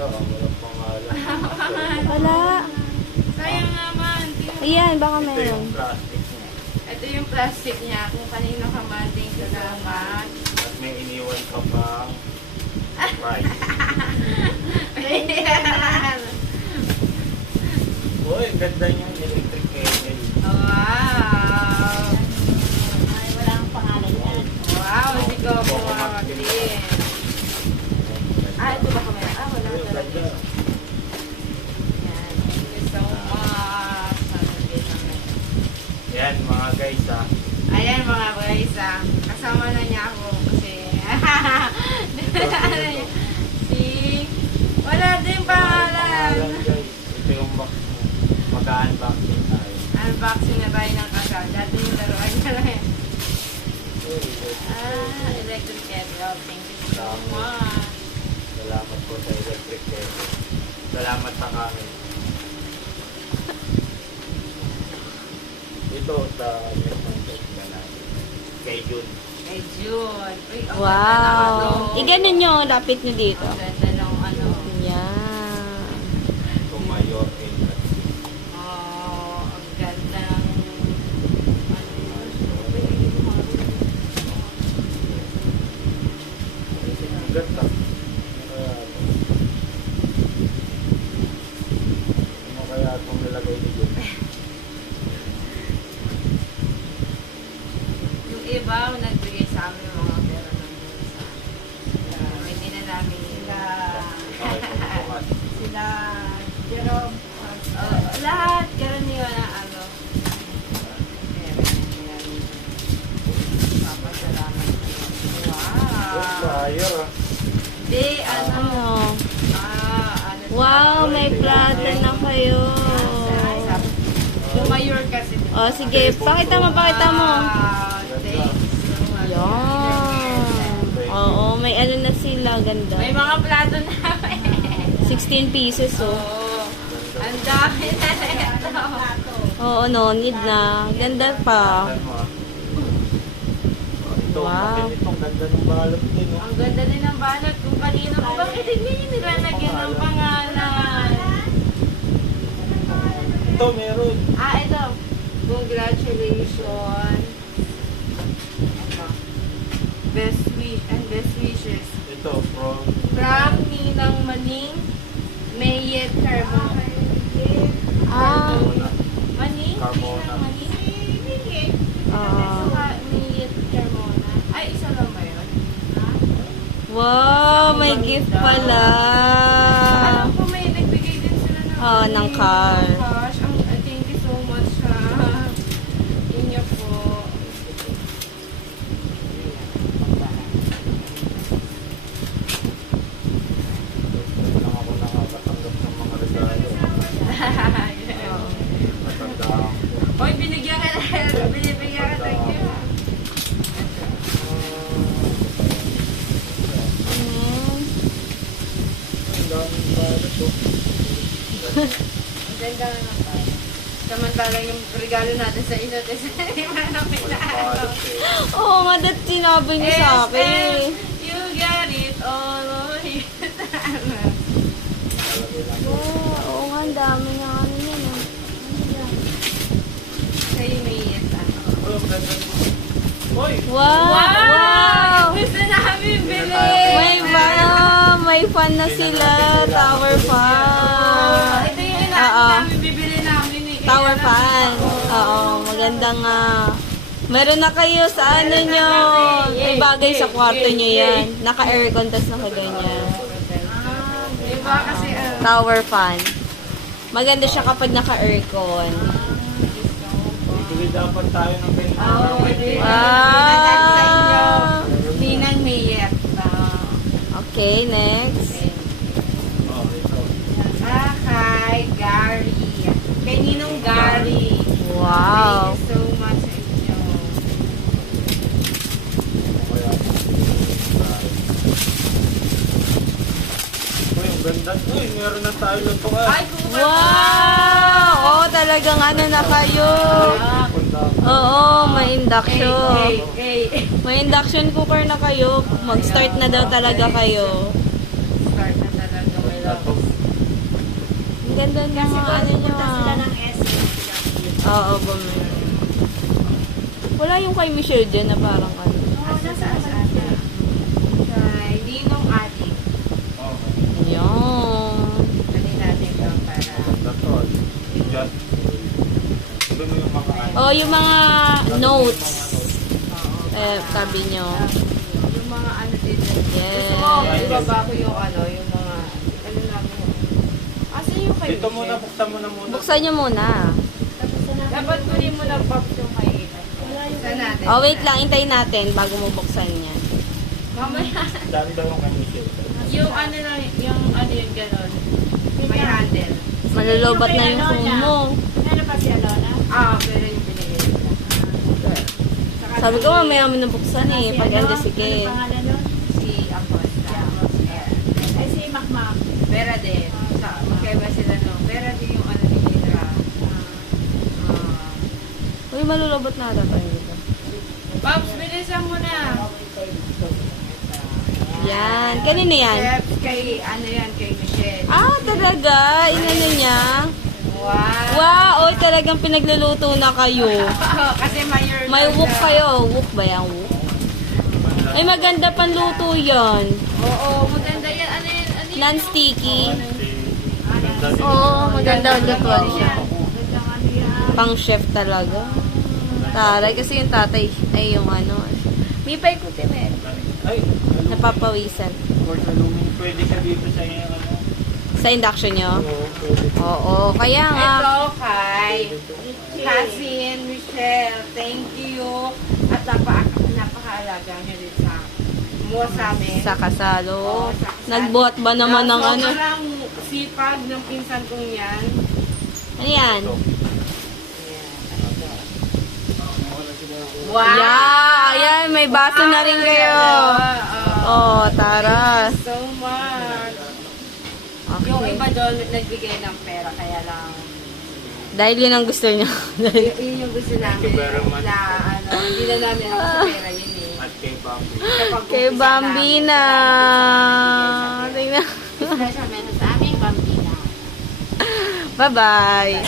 Wala, walang pangalan. Wala. Sayang naman. Ayan, baka Ito meron. yung plastic niya. Ito yung plastic niya. Kung kanino ka man, thank you salamat. At may iniwan ka pang price. Ayan. Uy, ganda niyang electric kettle. Wow. Ay, wala ang pangalan yan. Wow, si Coco Martin. Ah, ito ba kamay? Ah, wala Uy, talaga. ganda. Yan. Thank you so much. Yan mga guys ha. Ayan mga guys, kasama na niya ako kasi si wala din pangalan. Guys, ito yung box mo. Mag-unboxing tayo. Unboxing na tayo ng kasal. Dati yung laruan niya lang yan. Uy, Electric kettle. Thank you so much. salamat po sa electric kettle. Salamat sa kami. Ito sa next ka na. Kay Jun. Kay June. Uy, ang ganda ng Wow. ano. Iganon nyo, lapit nyo dito. Ang ganda ng ano. Yan. Ito mayor and Oh, ang ganda ng ang ganda. Ano kaya itong nilagay ni Jun? yung iba nagbigay sa amin ng mga pera ng bulsa. Hindi na namin Sila Jerome. lahat karaniwan na ano. Papasalamat. Wow. Mayor ah. Di, ano. Ano? Ano. Wow, may plato na kayo. Yung mayor kasi. O, sige. Pakita mo, pakita mo. Thanks. Yan. Oo, may ano na sila. Ganda. May mga plato na. 16 pieces, oh. Oo. Ang dami na ito. Oo, no, need na. Ganda pa. Ito, Wow. itong ganda ng balot din. Oh. Ang ganda din ng balot kung kanino. Bakit hindi nila lagyan ng pangalan? Ito meron. Ah, ito. Congratulations. Ito. Best wish and best wishes. Ito from From Ninang Maning, Mayet Carmona. Ah. Maning? Carmona. Ninang Maning? Ah. Mayet Carmona. Ay, isa lang ba yun? Wow, may gift pala. Alam ko may nagbigay din sila ng ng car. cash. Thank you so much ha. Inyo po. lang ako nakakatanggap ng mga regalo. Matandaan ko. Hoy, binigyan ka na. Binibigyan ka. Thank you. Ang daming balot oh. Ang ganda na ng tayo. Samantalang yung regalo natin sa inyo. Hindi mo na pinaano. Balot eh. Oo nga, dat sinabi niya sa akin. You get it all. Oo nga, ang dami nga ano yan. Sa'yo may yes. Oh, ang ganda mo. Hoy! Wow! Wow! Gusto namin bili! May fan na sila. Tower fan. Ito yung Oo. namin bibili namin. Tower fan. Oo, magandang meron na kayo sa ano nyo. May bagay sa kwarto nyo yan. Naka-aircon, tas naka-ganyan. Diba kasi Tower fan. Maganda siya kapag naka-aircon. Bibili dapat tayo ng ganyan. Wow! Ninang Mayet. Okay, next. Oh, ito. Kay Gary. Kay Ninong Gary. Wow! Thank you so much sa inyo. Kaya, uy, ang ganda. Uy, meron na tayo lutuan. Ay, kuha Wow! Oo, talagang ano na kayo. Oo, may induction. May induction cooker na kayo. Mag-start na daw talaga kayo. Start na talaga. May love. ganda ng Kasi mga kung ano nyo pupunta sila ah. ng SM, Oo, bumili. Wala yung kay Michelle dyan na parang ano. Oo, nasa asa. Kay Ninong Adik. Okay. Yan. Dali natin ito para... That's just iba mo yung mga ano. Oh, yung mga notes. Oo. Sabi nyo. Yung mga ano din. Yes. Gusto mo, ibaba ko yung ano, yung mga... Ano namin yung... Asa yung kay Dito muna, Michelle? buksan mo na muna. Buksan nyo muna. Dapat kunin mo na box yung kay... Buksan natin. Oh, wait lang. Hintayin natin bago mo buksan yan. Mamaya. Dami daw yung kamisyon. Yung ano lang, yung ano yung gano'n. May handle. Malulobat na yung phone mo. Ano pa si Alona? Ah, pero yung binigay nila. Sabi ko, mamaya mo na buksan eh. Pag ando si Ken. pangalan nun? Si Acosta. Ay, si Makmak. Vera din. Magkaiba sila no. Vera din yung ano ni Mitra. Uy, malulobat na ata tayo dito. Pops, bilisan mo na. Yan. Kanina yan. Chef, kay ano yan, kay Michelle. Ah, talaga? Inano niya? Wow. Wow, oy, talagang pinagluluto na kayo. Kasi mayor May wok kayo. Wok ba yan? Wok? Ay, maganda panluto yan. Oo, maganda yan. Ano yan? Ano yan? Non-sticky. Ganda din. Oo, maganda ang lutuan siya. Magandang ano yan. Pang chef talaga. Taray, kasi yung tatay, ay yung ano. May paikuti meron. Ay, Napapawisan. for saluming. Pwede ka dito sa iyo, ano? Sa induction nyo? Oo, pwede. Oo, kaya nga. Ito kay Cousin Michelle. Thank you. At napakaalaga niyo din sa amin. Sa kasalo. Oo, sa kasal. Nagbuhat ba naman ng ano? Sobrang sipag ng pinsan kong yan. Ano yan? Wow! Yeah, ayan, may baso na rin kayo. Oh, taras. Thank you so much. Yung Okay. iba doon nagbigay ng pera, kaya lang Dahil yun ang gusto niya. yun yung gusto namin Thank you very much. na ano, hindi na namin ako sa pera yun eh. At kay Bambi. Kapag Kay umpisa Bambina. namin, Tingnan. special menu sa amin, Bambina. Bye-bye.